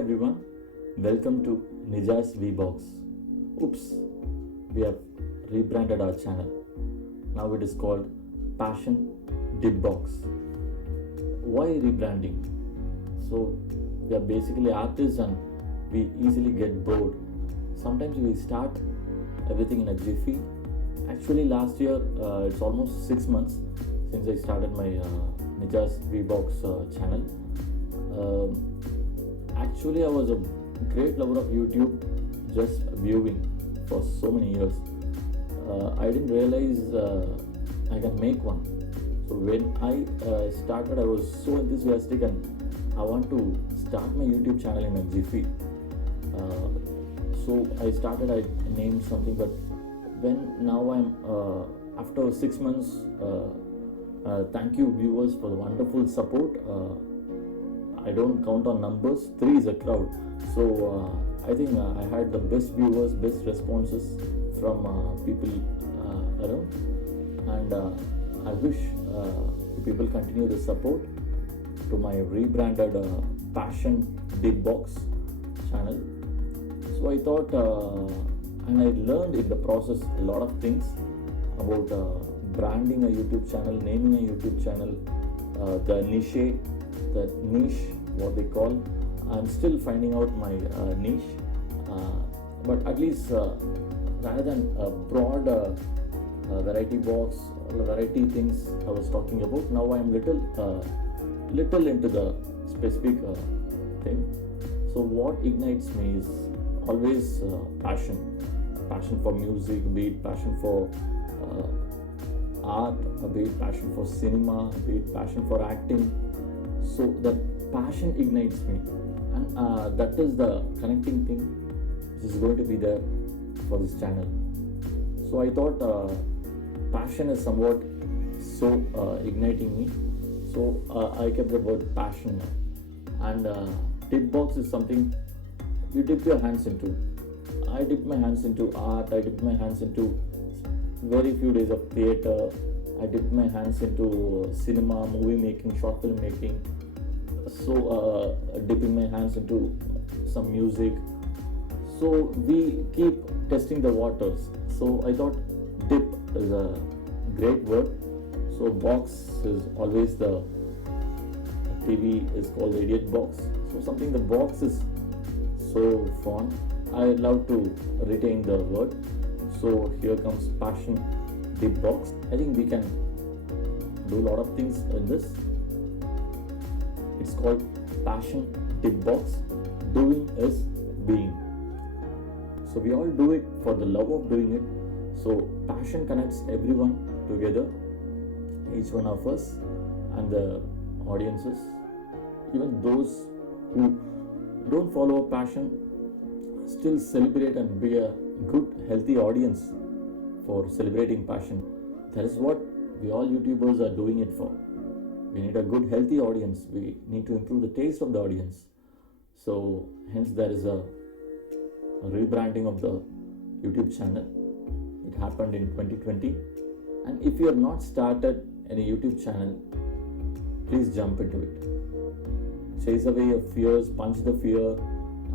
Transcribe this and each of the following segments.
everyone, welcome to Nijas VBox. Oops, we have rebranded our channel. Now it is called Passion Dipbox. Why rebranding? So we are basically artists and we easily get bored. Sometimes we start everything in a jiffy. Actually, last year it's almost 6 months since I started my Nijas VBox channel. Actually, I was a great lover of YouTube, just viewing for so many years. I didn't realize I can make one. So when I started, I was so enthusiastic and I want to start my YouTube channel in a jiffy. So I started, I named something, but when now I'm after 6 months, thank you viewers for the wonderful support. I don't count on numbers, 3 is a crowd. So I think I had the best viewers, best responses from people around, and I wish people continue the support to my rebranded Passion Dipbox channel. So I thought, and I learned in the process a lot of things about branding a YouTube channel, naming a YouTube channel, the niche, what they call. I'm still finding out my niche, but at least rather than a broad variety box or variety things I was talking about, now I'm little into the specific thing. So what ignites me is always passion for music, be it passion for art, be it passion for cinema, be it passion for acting. So that passion ignites me, and that is the connecting thing which is going to be there for this channel. So I thought passion is somewhat so igniting me, so I kept the word passion now. And Dipbox is something you dip your hands into. I dipped my hands into art, I dipped my hands into very few days of theatre, I dipped my hands into cinema, movie making, short film making. So dipping my hands into some music. So we keep testing the waters. So I thought dip is a great word. So box is always the TV is called the idiot box. So something the box is so fun. I love to retain the word. So here comes Passion Dipbox. I think we can do a lot of things in this. It's called Passion Dipbox. Doing is being. So we all do it for the love of doing it. So passion connects everyone together, each one of us and the audiences. Even those who don't follow a passion still celebrate and be a good, healthy audience for celebrating passion. That is what we all YouTubers are doing it for. We need a good, healthy audience. We need to improve the taste of the audience. So hence there is a rebranding of the YouTube channel. It happened in 2020. And if you have not started any YouTube channel, please jump into it. Chase away your fears, punch the fear,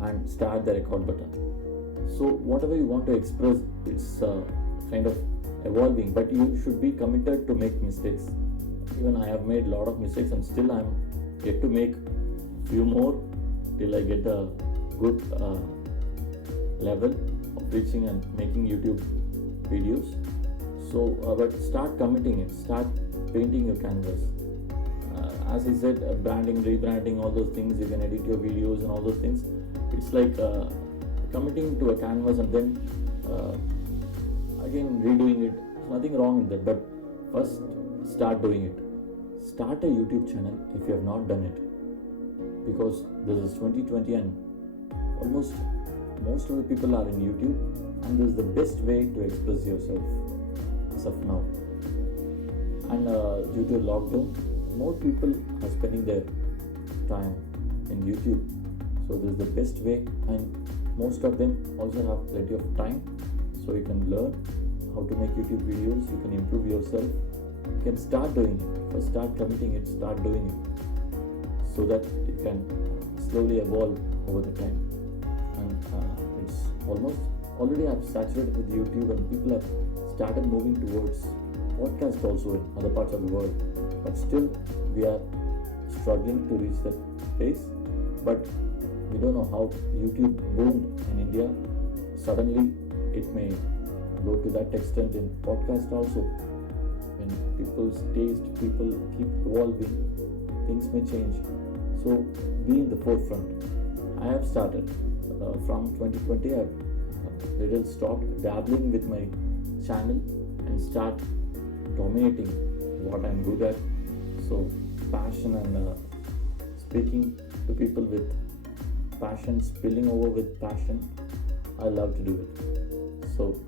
and start the record button. So whatever you want to express, it's kind of evolving, but you should be committed to make mistakes. Even I have made a lot of mistakes and still I'm yet to make few more till I get a good level of reaching and making YouTube videos. So but start committing it, start painting your canvas. As I said, branding, rebranding, all those things, you can edit your videos and all those things. It's like committing to a canvas and then again redoing it. There's nothing wrong in that, but first start doing it. Start a YouTube channel if you have not done it, because this is 2020 and almost most of the people are in YouTube, and this is the best way to express yourself as of now. And due to lockdown, more people are spending their time in YouTube, so this is the best way, and most of them also have plenty of time, so you can learn how to make YouTube videos, you can improve yourself, you can start doing it. First start committing it, start doing it, so that you can slowly evolve over the time. And it's almost already I've saturated with YouTube, and people have started moving towards podcast also in other parts of the world. But still, we are struggling to reach that place. But we don't know how YouTube boomed in India. Suddenly, it may go to that extent in podcast also. When people's taste, people keep evolving, things may change. So be in the forefront. I have started from 2020. I've little stopped dabbling with my channel and start dominating what I'm good at. So passion and speaking to people with passion, spilling over with passion. I love to do it. So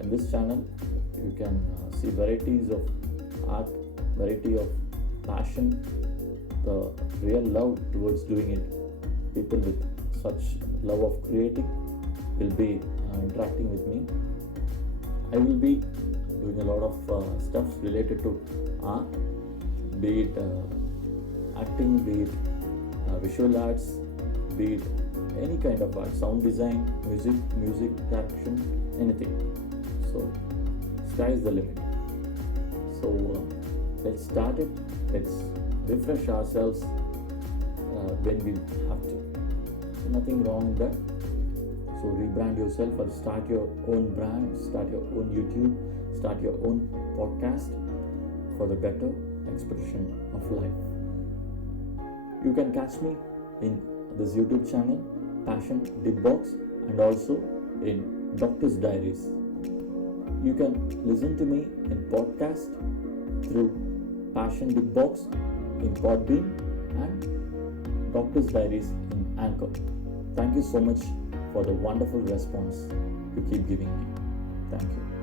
in this channel, you can see varieties of art, variety of passion, the real love towards doing it. People with such love of creating will be interacting with me. I will be doing a lot of stuff related to art, be it acting, be it visual arts, be it any kind of art, sound design, music direction, anything. So sky is the limit. So let's start it. Let's refresh ourselves when we have to. So nothing wrong with that. So rebrand yourself or start your own brand, start your own YouTube, start your own podcast for the better expression of life. You can catch me in this YouTube channel, Passion Dip Box, and also in Doctor's Diaries. You can listen to me in podcast through Passion Dip Box in Podbean and Doctor's Diaries in Anchor. Thank you so much for the wonderful response you keep giving me. Thank you.